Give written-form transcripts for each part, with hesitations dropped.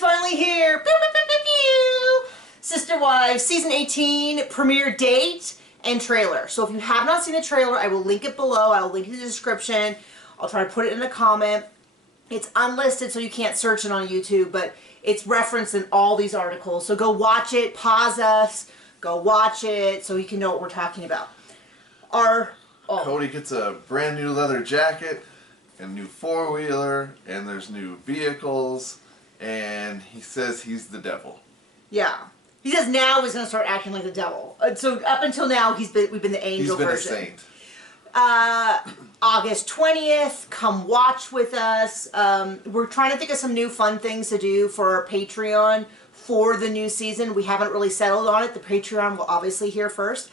finally here. Pew, pew, pew, pew, pew. Sisterwives season 18 premiere date and trailer. So if you have not seen the trailer, I will link it below. I will link it in the description. I'll try to put it in a comment. It's unlisted, so you can't search it on YouTube, but it's referenced in all these articles. So go watch it, pause us, go watch it, so you can know what we're talking about. Cody gets a brand new leather jacket and new four-wheeler, and there's new vehicles, and he says he's the devil. Yeah. He says now he's going to start acting like the devil. So up until now, we've been the angel version. He's been a saint. August 20th, come watch with us. We're trying to think of some new fun things to do for our Patreon for the new season. We haven't really settled on it. The Patreon will obviously hear first.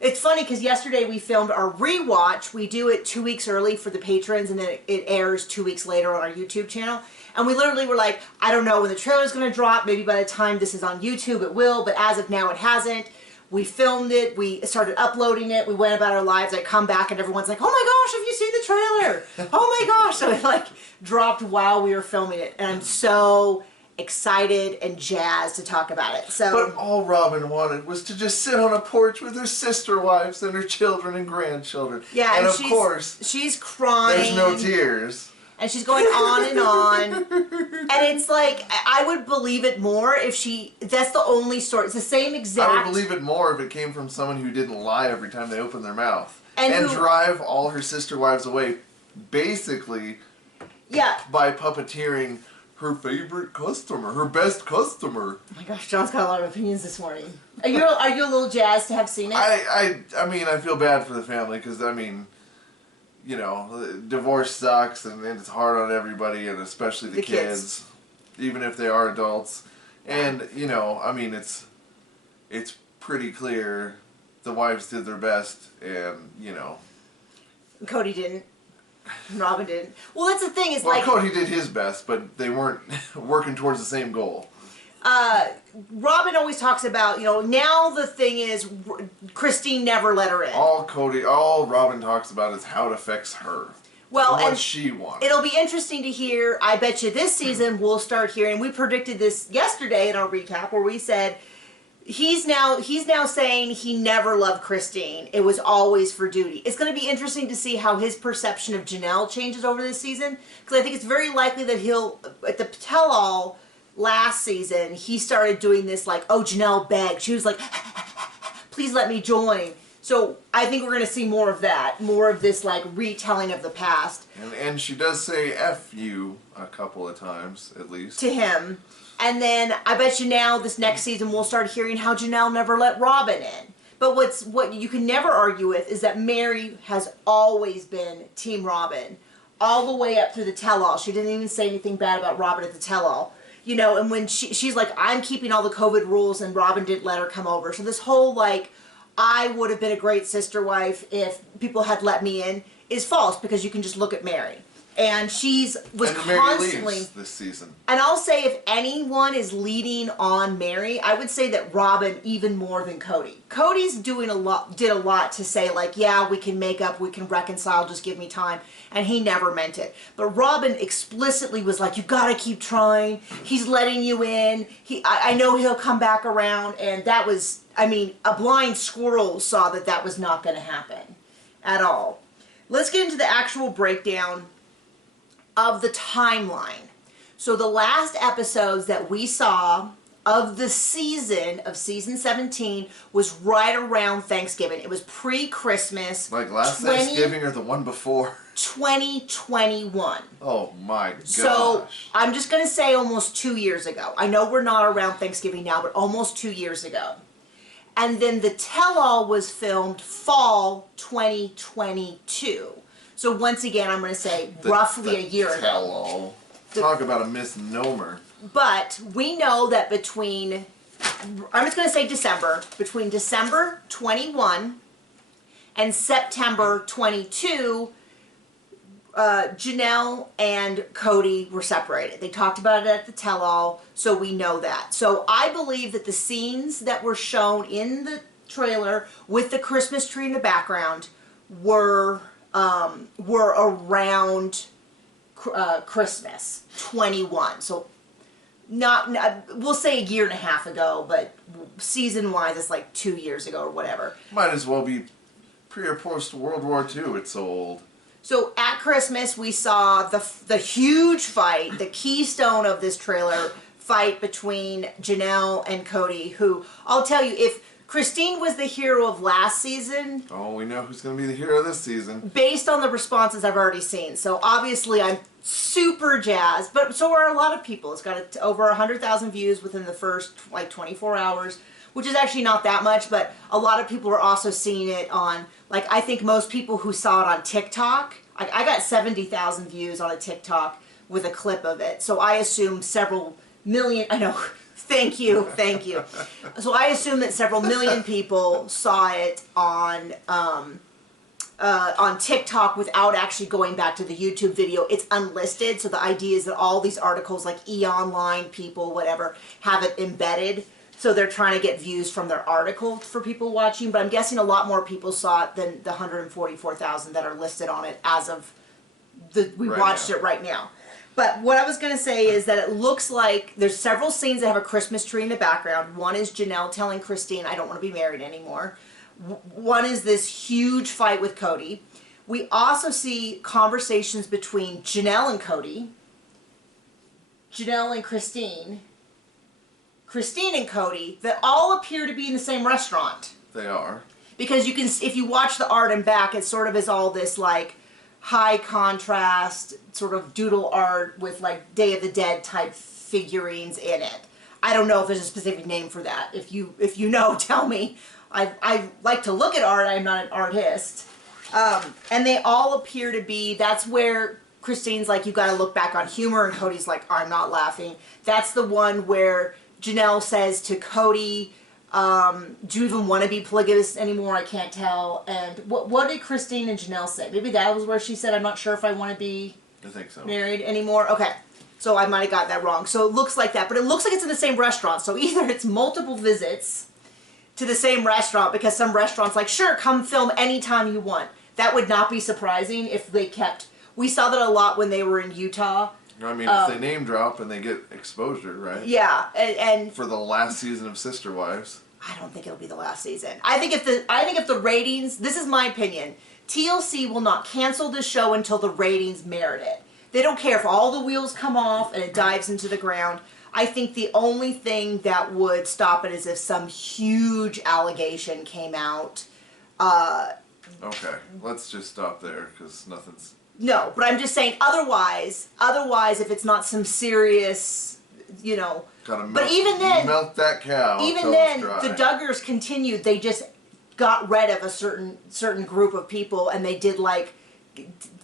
It's funny because yesterday we filmed our rewatch. We do it 2 weeks early for the patrons, and then it airs 2 weeks later on our YouTube channel. And we literally were like, I don't know when the trailer's going to drop. Maybe by the time this is on YouTube it will, but as of now it hasn't. We filmed it, we started uploading it, we went about our lives. I come back and everyone's like, oh my gosh, have you seen the trailer? Oh my gosh. So it like dropped while we were filming it. And I'm so excited and jazzed to talk about it. So, but all Robyn wanted was to just sit on a porch with her sister wives and her children and grandchildren. Yeah, and of course, she's crying. There's no tears. And she's going on and on. And it's like, I would believe it more if that's the only story. It's the same exact. I would believe it more if it came from someone who didn't lie every time they opened their mouth. And drive all her sister wives away, basically, by puppeteering her favorite customer, her best customer. Oh my gosh, John's got a lot of opinions this morning. Are you a little jazzed to have seen it? I mean, I feel bad for the family because, I mean, you know, divorce sucks and it's hard on everybody, and especially the kids, even if they are adults. And, you know, I mean, it's pretty clear the wives did their best, and, you know. Cody didn't. Robyn didn't. Well, that's the thing is, well, Cody did his best, but they weren't working towards the same goal. Robyn always talks about, you know, now the thing is, Christine never let her in. All Robyn talks about is how it affects her. Well, and what she wants. It'll be interesting to hear. I bet you this season we'll start hearing. We predicted this yesterday in our recap where we said he's now saying he never loved Christine. It was always for duty. It's going to be interesting to see how his perception of Janelle changes over this season, because I think it's very likely that he'll, at the tell-all last season, he started doing this like, oh, Janelle begged. She was like, please let me join. So I think we're going to see more of that, more of this like retelling of the past. And she does say F you a couple of times, at least. To him. And then I bet you now this next season we'll start hearing how Janelle never let Robyn in. But what you can never argue with is that Meri has always been Team Robyn, all the way up through the tell-all. She didn't even say anything bad about Robyn at the tell-all. You know, and when she's like, I'm keeping all the COVID rules, and Robyn didn't let her come over. So this whole like, I would have been a great sister wife if people had let me in is false, because you can just look at Meri. And constantly Meri leaves this season. And I'll say if anyone is leading on Meri, I would say that Robyn even more than Cody. Cody's did a lot to say like, yeah, we can make up, we can reconcile, just give me time. And he never meant it. But Robyn explicitly was like, you gotta keep trying. He's letting you in. I know he'll come back around. And that was, I mean, a blind squirrel saw that was not gonna happen at all. Let's get into the actual breakdown of the timeline. So the last episodes that we saw of the season, of season 17, was right around Thanksgiving. It was pre-Christmas. Like last Thanksgiving or the one before? 2021. Oh my gosh. So I'm just going to say almost 2 years ago. I know we're not around Thanksgiving now, but almost 2 years ago. And then the tell-all was filmed fall 2022. So once again, I'm going to say roughly a year ago. Tell-all. Talk about a misnomer. But we know that between, I'm just going to say December, between December 21 and September 22, Janelle and Cody were separated. They talked about it at the tell-all, so we know that. So I believe that the scenes that were shown in the trailer with the Christmas tree in the background were around Christmas 21. So not we'll say a year and a half ago, but season-wise, it's like 2 years ago or whatever. Might as well be pre or post World War II. It's so old. So at Christmas, we saw the huge fight, the keystone of this trailer fight between Janelle and Cody, who, I'll tell you, if Christine was the hero of last season... Oh, we know who's going to be the hero this season. Based on the responses I've already seen. So obviously I'm super jazzed, but so are a lot of people. It's got over 100,000 views within the first, like, 24 hours, which is actually not that much, but a lot of people are also seeing it on, like, I think most people who saw it on TikTok, I got 70,000 views on a TikTok with a clip of it, so I assume several million, I know, thank you. So I assume that several million people saw it on TikTok without actually going back to the YouTube video. It's unlisted, so the idea is that all these articles, like e-online people, whatever, have it embedded. So they're trying to get views from their article for people watching, but I'm guessing a lot more people saw it than the 144,000 that are listed on it as of we watched it right now. But what I was going to say is that it looks like there's several scenes that have a Christmas tree in the background. One is Janelle telling Christine, I don't want to be married anymore. One is this huge fight with Cody. We also see conversations between Janelle and Cody, Janelle and Christine and Cody, that all appear to be in the same restaurant. They are. Because you can, if you watch the art and back, it sort of is all this, like, high contrast sort of doodle art with, like, Day of the Dead type figurines in it. I don't know if there's a specific name for that. If you know, tell me. I like to look at art. I'm not an artist. And they all appear to be, that's where Christine's like, you've got to look back on humor, and Cody's like, I'm not laughing. That's the one where Janelle says to Cody, do you even want to be polygamous anymore? I can't tell. And what did Christine and Janelle say? Maybe that was where she said, I'm not sure if I want to be married anymore. Okay. So I might have got that wrong. So it looks like that. But it looks like it's in the same restaurant. So either it's multiple visits to the same restaurant, because some restaurants like, sure, come film anytime you want. That would not be surprising if they kept... We saw that a lot when they were in Utah. I mean, if they name drop and they get exposure, right? Yeah, and for the last season of Sisterwives. I don't think it'll be the last season. I think if the ratings, this is my opinion, TLC will not cancel the show until the ratings merit it. They don't care if all the wheels come off and it dives into the ground. I think the only thing that would stop it is if some huge allegation came out. Okay, let's just stop there, because nothing's... No, but I'm just saying, otherwise, if it's not some serious, you know... But even then... Melt that cow. Even then, the Duggars continued. They just got rid of a certain group of people, and they did, like,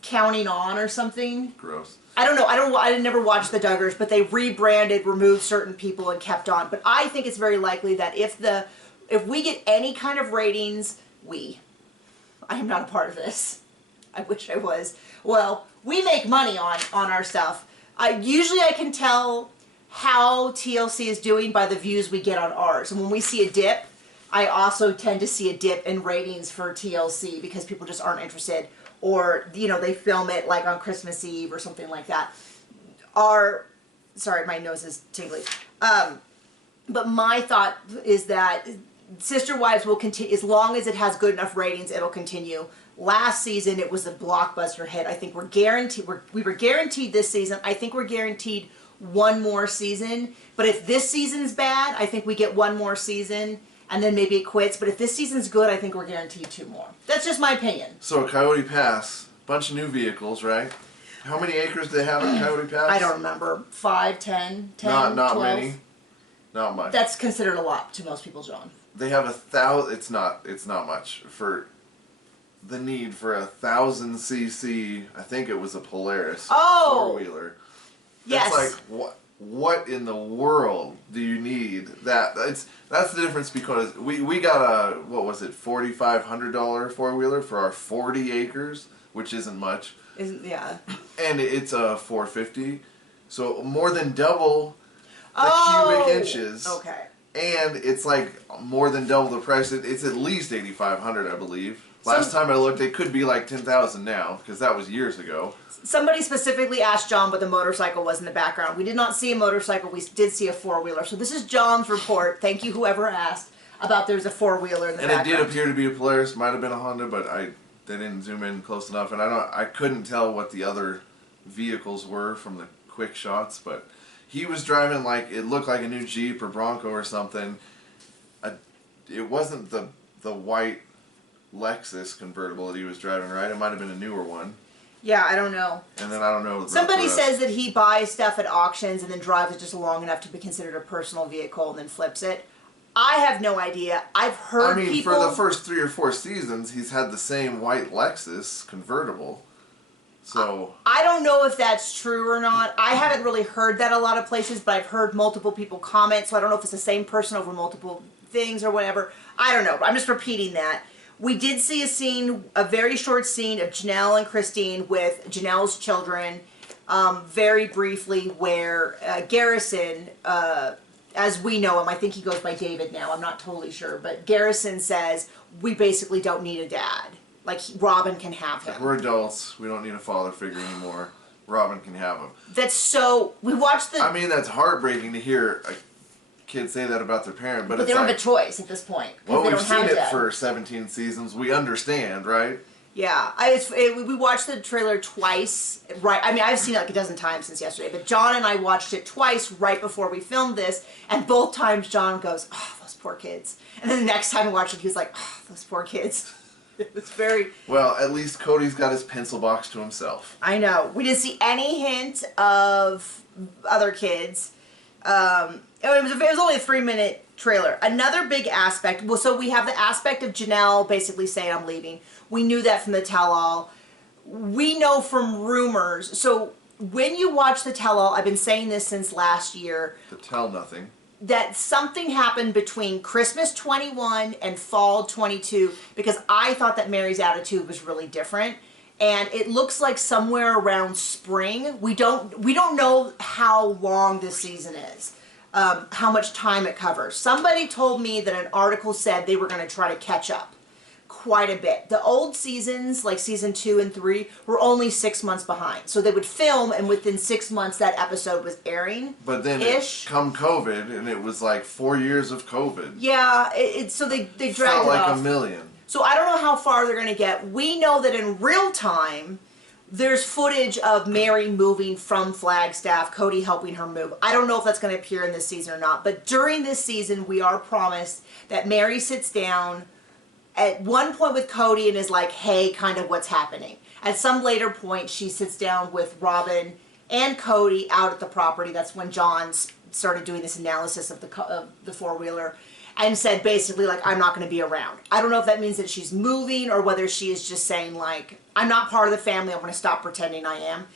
counting on or something. Gross. I don't know. I never watched the Duggars, but they rebranded, removed certain people, and kept on. But I think it's very likely that if we get any kind of ratings, I am not a part of this. I wish I was. Well, we make money on our stuff. Usually I can tell how TLC is doing by the views we get on ours. And when we see a dip, I also tend to see a dip in ratings for TLC because people just aren't interested. Or, you know, they film it like on Christmas Eve or something like that. Sorry, my nose is tingly. But my thought is that Sisterwives will continue, as long as it has good enough ratings, it'll continue. Last season, it was a blockbuster hit. I think we were guaranteed this season. I think we're guaranteed one more season. But if this season's bad, I think we get one more season, and then maybe it quits. But if this season's good, I think we're guaranteed 2 more. That's just my opinion. So Coyote Pass, bunch of new vehicles, right? How many acres do they have at Coyote Pass? I don't remember. 5, 10, 12? Not many. Not much. That's considered a lot to most people, John. They have 1,000. It's not much for the need for 1,000 cc. I think it was a Polaris 4-wheeler. Yes. It's like what in the world do you need that? That's the difference, because we got a, what was it, $4,500 4-wheeler for our 40 acres, which isn't much. Yeah. And it's a 450, so more than double the cubic inches. Okay. And it's like more than double the price. It's at least $8,500, I believe. Last time I looked, it could be like 10,000 now, because that was years ago. Somebody specifically asked John what the motorcycle was in the background. We did not see a motorcycle. We did see a four-wheeler. So this is John's report. Thank you, whoever asked about there's a four-wheeler in the background. And it did appear to be a Polaris. Might have been a Honda, but they didn't zoom in close enough. And I couldn't tell what the other vehicles were from the quick shots, but he was driving like it looked like a new Jeep or Bronco or something. It wasn't the white Lexus convertible that he was driving, right? It might have been a newer one. Yeah, I don't know. And then I don't know. Somebody says that he buys stuff at auctions and then drives it just long enough to be considered a personal vehicle and then flips it. I have no idea. I've heard people... for the first 3 or 4 seasons, he's had the same white Lexus convertible. So... I don't know if that's true or not. I haven't really heard that a lot of places, but I've heard multiple people comment, so I don't know if it's the same person over multiple things or whatever. I don't know. I'm just repeating that. We did see a scene, a very short scene of Janelle and Christine with Janelle's children, very briefly, where Garrison, as we know him, I think he goes by David now, I'm not totally sure, but Garrison says, we basically don't need a dad. Like, Robyn can have him. We're adults. We don't need a father figure anymore. Robyn can have him. That's so... We watched the... I mean, that's heartbreaking to hear a kid say that about their parent, but it's they don't like, have a choice at this point. Well, they we've don't have seen it dad. for 17 seasons. We understand, right? Yeah. We watched the trailer twice. Right. I mean, I've seen it like a dozen times since yesterday, but John and I watched it twice right before we filmed this, and both times John goes, oh, those poor kids. And then the next time we watched it, he was like, oh, those poor kids. It's very... Well, at least Cody's got his pencil box to himself. I know. We didn't see any hint of other kids. It was only a 3-minute trailer. Another big aspect, well, so we have the aspect of Janelle basically saying, I'm leaving. We knew that from the tell-all. We know from rumors. So when you watch the tell-all, I've been saying this since last year. The tell-nothing. That something happened between Christmas 21 and fall 22 because I thought that Meri's attitude was really different. And it looks like somewhere around spring. We don't know how long this season is, how much time it covers. Somebody told me that an article said they were going to try to catch up quite a bit. The old seasons, like season 2 and 3, were only 6 months behind. So they would film, and within 6 months that episode was airing. But then come COVID, and it was like 4 years of COVID. Yeah, so they dragged it off. Felt like a million. So I don't know how far they're going to get. We know that in real time, there's footage of Meri moving from Flagstaff, Cody helping her move. I don't know if that's going to appear in this season or not, but during this season, we are promised that Meri sits down at one point with Cody and is like, hey, kind of what's happening. At some later point, she sits down with Robyn and Cody out at the property. That's when John started doing this analysis of the four-wheeler and said basically, like, I'm not going to be around. I don't know if that means that she's moving or whether she is just saying, like, I'm not part of the family. I'm going to stop pretending I am.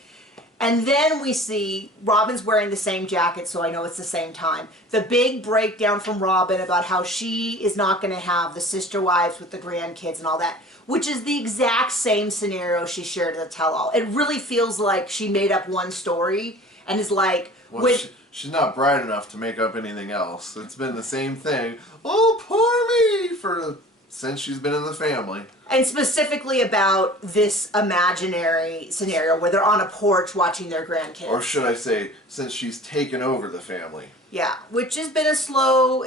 And then we see Robyn's wearing the same jacket, so I know it's the same time. The big breakdown from Robyn about how she is not going to have the Sisterwives with the grandkids and all that, which is the exact same scenario she shared in the tell-all. It really feels like she made up one story and is like... Well, she's not bright enough to make up anything else. It's been the same thing. Oh, poor me! Since she's been in the family. And specifically about this imaginary scenario where they're on a porch watching their grandkids. Or should I say, since she's taken over the family. Yeah, which has been a slow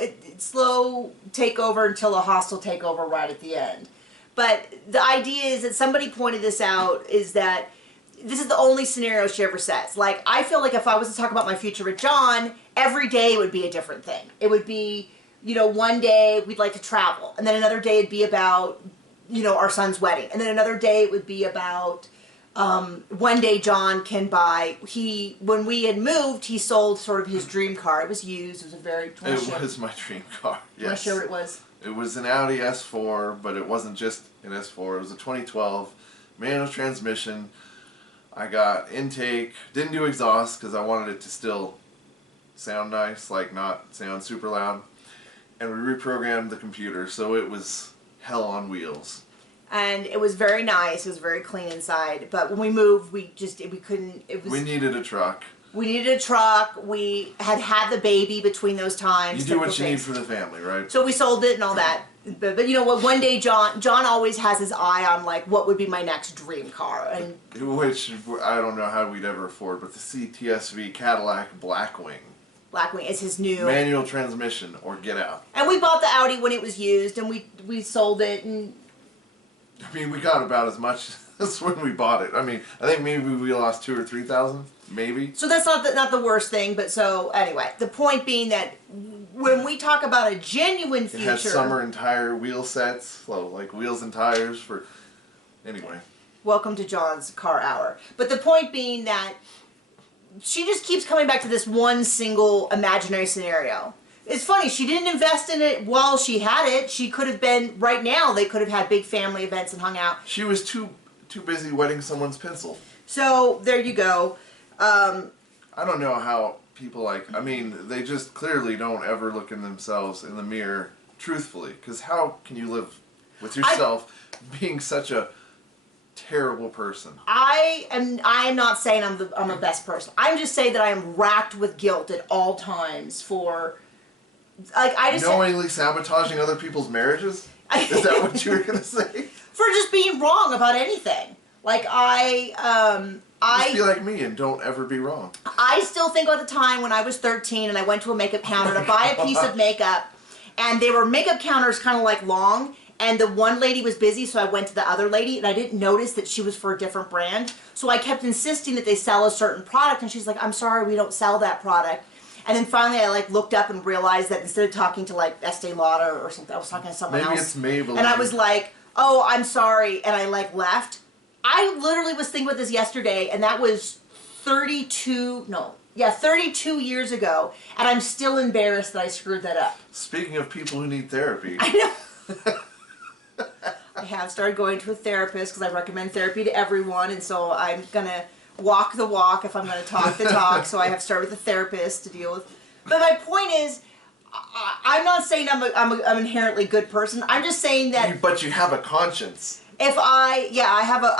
takeover until a hostile takeover right at the end. But the idea is that somebody pointed this out, is that this is the only scenario she ever says. Like, I feel like if I was to talk about my future with John, every day would be a different thing. It would be, you know, one day we'd like to travel, and then another day it'd be about, you know, our son's wedding, and then another day it would be about one day John can buy, when we had moved, he sold sort of his dream car. It was used. It was a very... It was my dream car, yes. I'm not sure what it was. It was an Audi S4, but it wasn't just an S4. It was a 2012 manual transmission. I got intake, didn't do exhaust because I wanted it to still sound nice, like not sound super loud. And we reprogrammed the computer, so it was hell on wheels. And it was very nice. It was very clean inside. But when we moved, we couldn't. We needed a truck. We needed a truck. We had the baby between those times. You do what you need for the family, right? So we sold it and all that. But you know what? One day, John always has his eye on like what would be my next dream car, and which I don't know how we'd ever afford, but the CTSV Cadillac Blackwing. Blackwing is his new manual transmission, or get out. And we bought the Audi when it was used, and we sold it, and I mean, we got about as much as when we bought it. I mean, I think maybe we lost 2,000 or 3,000, maybe. So that's not the worst thing. But so anyway, the point being that when we talk about a genuine future, it has summer and tire wheel sets, so like wheels and tires for. Anyway. Welcome to John's car hour. But the point being that she just keeps coming back to this one single imaginary scenario. It's funny, she didn't invest in it while she had it. She could have been, right now, they could have had big family events and hung out. She was too busy wetting someone's pencil. So, there you go. I don't know how people I mean, they just clearly don't ever look in themselves in the mirror truthfully. Because how can you live with yourself being such a terrible person? I am not saying I'm the best person. I'm just saying that I am racked with guilt at all times for... I just knowingly sabotaging other people's marriages? Is that what you were gonna say? For just being wrong about anything. Like Just be like me and don't ever be wrong. I still think about the time when I was 13 and I went to a makeup counter to buy a piece of makeup, and they were makeup counters kind of like long, and the one lady was busy, so I went to the other lady, and I didn't notice that she was for a different brand. So I kept insisting that they sell a certain product, and she's like, I'm sorry, we don't sell that product. And then finally I looked up and realized that instead of talking to Estee Lauder or something, I was talking to someone else. Maybe it's Maybelline. And I was like, oh, I'm sorry, and I left. I literally was thinking about this yesterday, and that was 32 years ago, and I'm still embarrassed that I screwed that up. Speaking of people who need therapy. I know. I have started going to a therapist because I recommend therapy to everyone, and so I'm going to walk the walk if I'm going to talk the talk, so I have started with a therapist to deal with. But my point is, I'm not saying I'm an inherently good person. I'm just saying that... But you have a conscience. I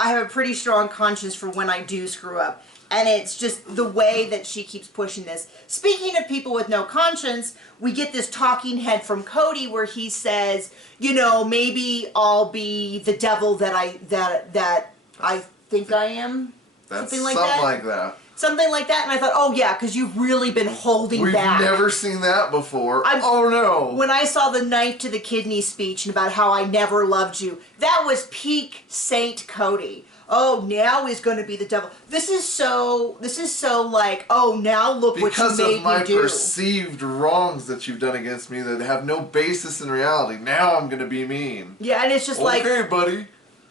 have a pretty strong conscience for when I do screw up. And it's just the way that she keeps pushing this. Speaking of people with no conscience, we get this talking head from Cody where he says, you know, maybe I'll be the devil that I think I am. Something like that. Something like that, and I thought, oh yeah, because you've really been holding back. We've never seen that before. Oh no. When I saw the knife to the kidney speech and about how I never loved you, that was peak Saint Cody. Oh, now he's going to be the devil. This is so like, oh, now look what you made me do. Because of my perceived wrongs that you've done against me that have no basis in reality, now I'm going to be mean. Yeah, and it's just like... Okay, buddy.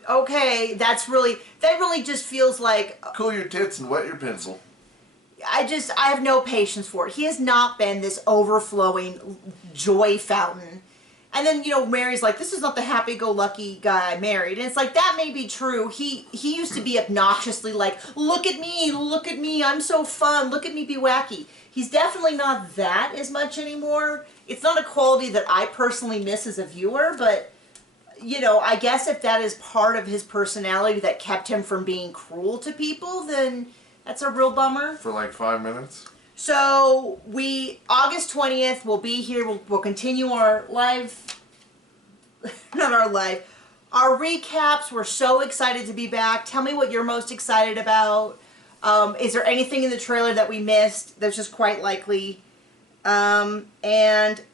Okay, that really just feels like... Cool your tits and wet your pencil. I have no patience for it. He has not been this overflowing joy fountain. And then, you know, Mary's like, this is not the happy-go-lucky guy I married. And it's like, that may be true. He used to be obnoxiously like, look at me, I'm so fun, look at me be wacky. He's definitely not that as much anymore. It's not a quality that I personally miss as a viewer, but, you know, I guess if that is part of his personality that kept him from being cruel to people, then that's a real bummer. For like 5 minutes? So, August 20th, we'll be here, we'll continue our live, our recaps. We're so excited to be back. Tell me what you're most excited about. Is there anything in the trailer that we missed that's just quite likely? And,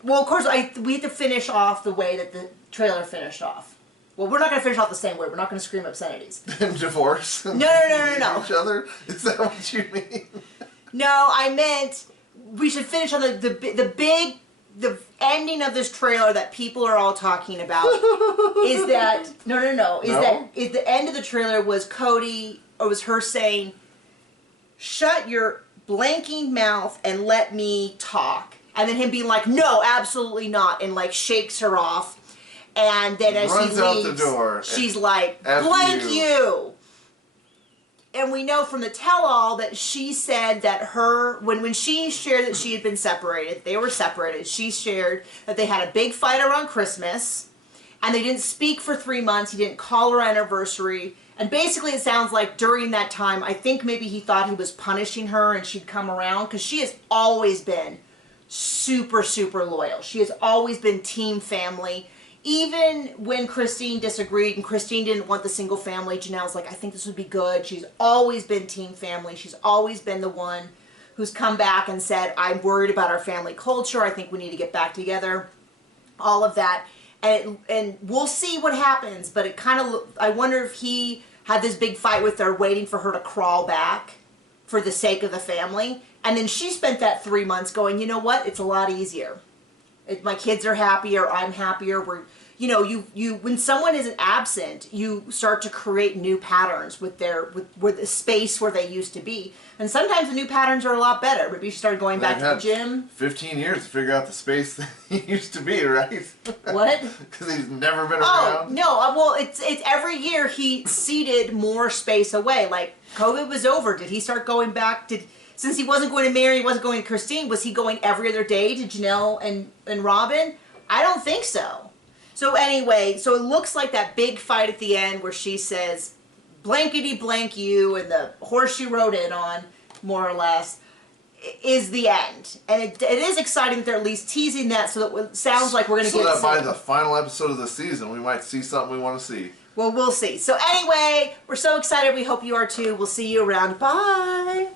well, of course, we have to finish off the way that the trailer finished off. Well, we're not going to finish off the same way. We're not going to scream obscenities. Divorce? No. Each other? Is that what you mean? No, I meant we should finish on the ending of this trailer that people are all talking about. Is that is the end of the trailer was Cody, or was her saying, "Shut your blanking mouth and let me talk," and then him being like, "No, absolutely not," and like shakes her off, and then as runs he leaves, out the door, she's like, "Blank you." And we know from the tell-all that she said that when she shared that she had been separated, they were separated, she shared that they had a big fight around Christmas, and they didn't speak for 3 months, he didn't call her anniversary, and basically it sounds like during that time, I think maybe he thought he was punishing her and she'd come around, because she has always been super, super loyal. She has always been team family. even when Christine disagreed and Christine didn't want the single family, Janelle's like, I think this would be good. She's always been team family. She's always been the one who's come back and said, I'm worried about our family culture. I think we need to get back together. All of that. And we'll see what happens, but it kind of, I wonder if he had this big fight with her waiting for her to crawl back for the sake of the family. And then she spent that 3 months going, you know what? It's a lot easier. My kids are happier. I'm happier. When someone is absent, you start to create new patterns with the space where they used to be. And sometimes the new patterns are a lot better. Maybe you start going back to the gym. 15 years to figure out the space that he used to be, right? What? Because he's never been around. Oh, no. Well, it's every year he ceded more space away. Like, COVID was over. Did he start going back? Since he wasn't going to Meri, he wasn't going to Christine, was he going every other day to Janelle and Robyn? I don't think so. So anyway, so it looks like that big fight at the end where she says, blankety blank you, and the horse you rode in on, more or less, is the end. And it is exciting that they're at least teasing that, so that it sounds like we're going to get... So that by the final episode of the season, we might see something we want to see. Well, we'll see. So anyway, we're so excited. We hope you are too. We'll see you around. Bye!